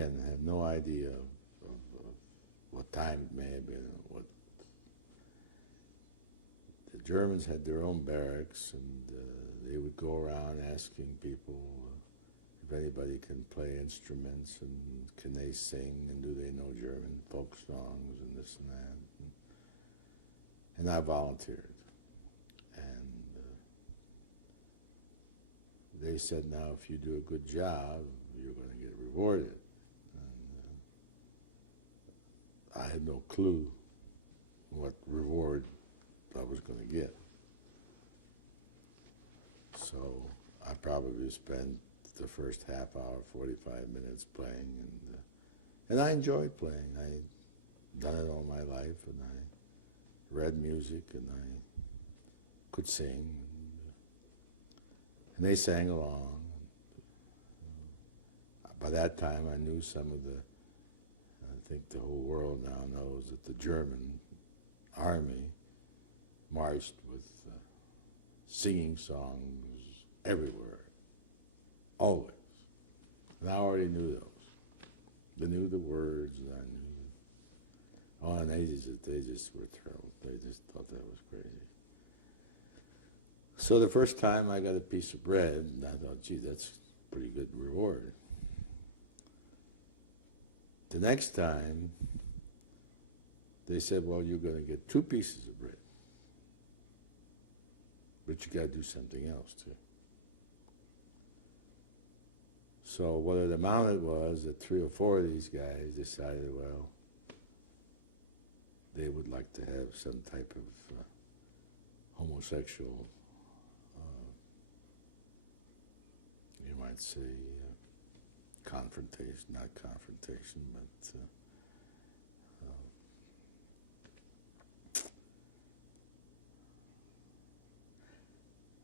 again, I have no idea of what time it may have been. What the Germans had their own barracks, and they would go around asking people if anybody can play instruments and can they sing and do they know German folk songs and this and that. And I volunteered. And they said, now, if you do a good job, you're going to get rewarded. And I had no clue what reward I was going to get. So I probably spent the first half hour, 45 minutes playing, and I enjoyed playing. I'd done it all my life, and I read music, and I could sing, and they sang along. By that time, I knew some of the, I think the whole world now knows that the German army marched with singing songs everywhere, always. And I already knew those. I knew the words, and I knew. Oh, and they just were thrilled. They just thought that was crazy. So the first time I got a piece of bread, and I thought, gee, that's a pretty good reward. The next time, they said, well, you're going to get 2 pieces of bread. But you got to do something else, too. So what it amounted was that 3 or 4 of these guys decided, well, they would like to have some type of homosexual, you might say, confrontation, not confrontation, but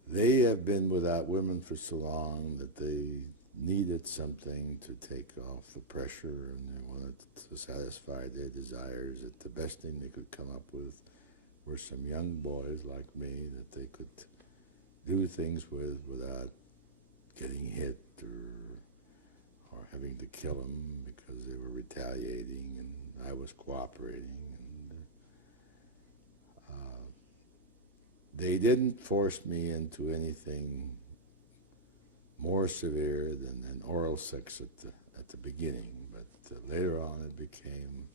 they have been without women for so long that they needed something to take off the pressure, and they wanted to satisfy their desires. That the best thing they could come up with were some young boys like me that they could do things with without getting hit or having to kill them because they were retaliating and I was cooperating. And they didn't force me into anything more severe than oral sex at the beginning, but later on it became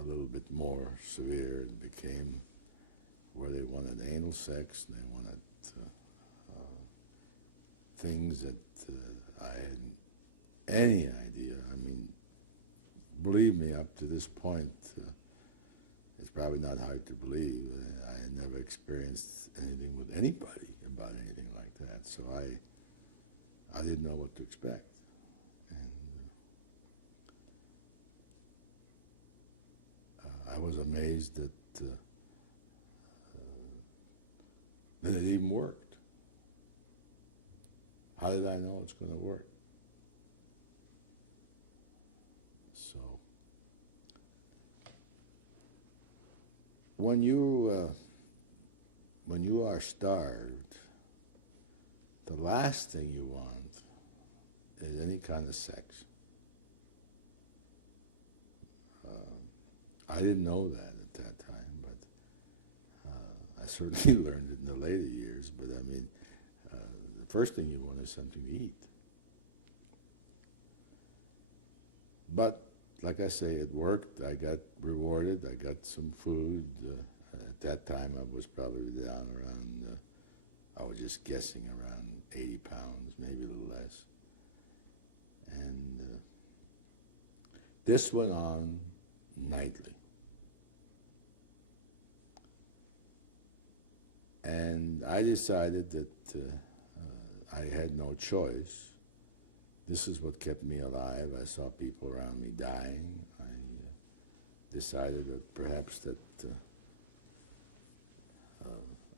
a little bit more severe. It became where they wanted anal sex, and they wanted things that I hadn't any idea. I mean, believe me, up to this point, it's probably not hard to believe. I had never experienced anything with anybody about anything like that, so I didn't know what to expect. And I was amazed that it even worked. How did I know it's going to work? So, when you are starved, the last thing you want is any kind of sex. I didn't know that at that time, but I certainly learned it in the later years. But I mean, the first thing you want is something to eat. But like I say, it worked. I got rewarded. I got some food. At that time, I was probably down around, I was just guessing, around 80 pounds, maybe a little less. And this went on nightly. And I decided that I had no choice. This is what kept me alive. I saw people around me dying. I decided that perhaps that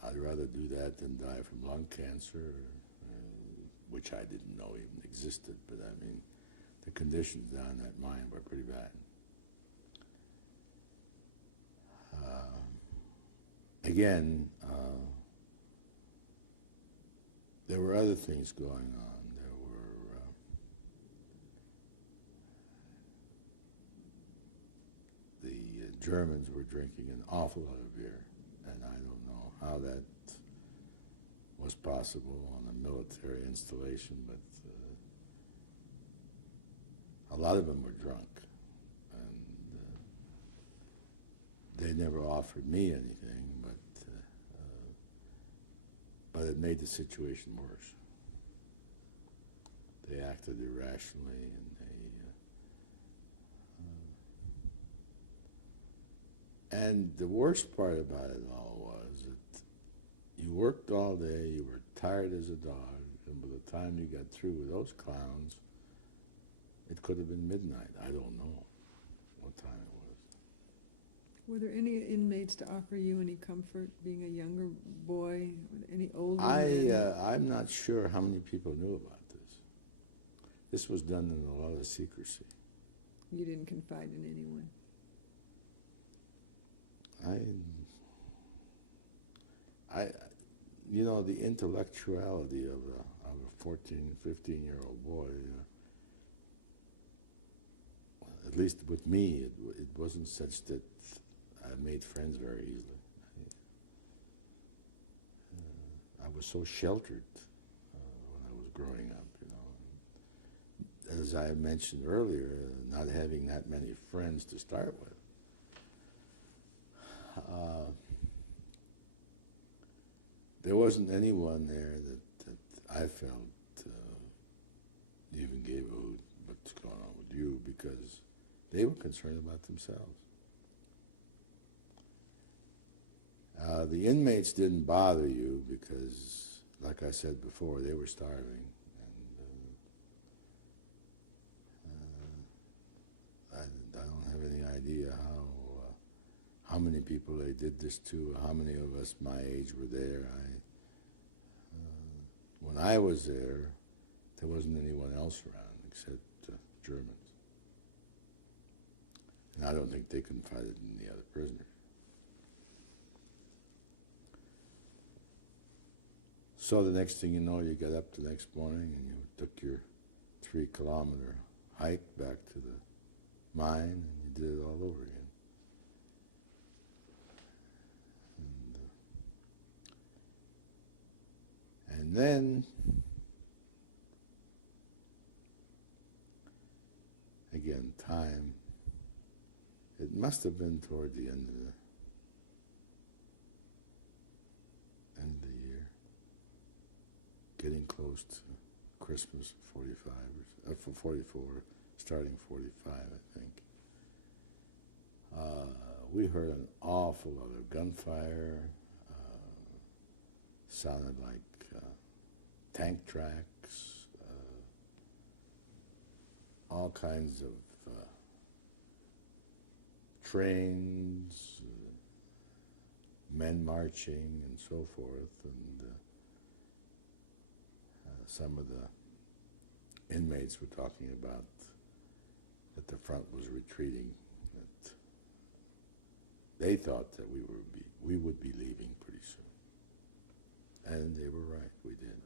I'd rather do that than die from lung cancer, which I didn't know even existed. But I mean, the conditions down in that mine were pretty bad. Again, there were other things going on. Germans were drinking an awful lot of beer, and I don't know how that was possible on a military installation, but a lot of them were drunk, and they never offered me anything, but it made the situation worse. They acted irrationally, and and the worst part about it all was that you worked all day, you were tired as a dog, and by the time you got through with those clowns, it could have been midnight. I don't know what time it was. Were there any inmates to offer you any comfort, being a younger boy, any older men? I'm not sure how many people knew about this. This was done in a lot of secrecy. You didn't confide in anyone? You know, the intellectuality of a 14, 15-year-old boy, at least with me, it wasn't such that I made friends very easily. I was so sheltered when I was growing up, you know. As I mentioned earlier, not having that many friends to start with. There wasn't anyone there that I felt even gave a hoot what's going on with you, because they were concerned about themselves. The inmates didn't bother you because, like I said before, they were starving, and I don't have any idea how many people they did this to, how many of us my age were there. When I was there wasn't anyone else around except Germans. And I don't think they confided in the other prisoners. So the next thing you know, you get up the next morning and you took your 3-kilometer hike back to the mine, and you did it all over again. And then, again, time, it must have been toward the end of the year, getting close to Christmas of 45, for 44, starting 45, I think. We heard an awful lot of gunfire, sounded like tank tracks, all kinds of trains, men marching and so forth, and some of the inmates were talking about that the front was retreating, that they thought that we would be leaving pretty soon. And they were right, we did.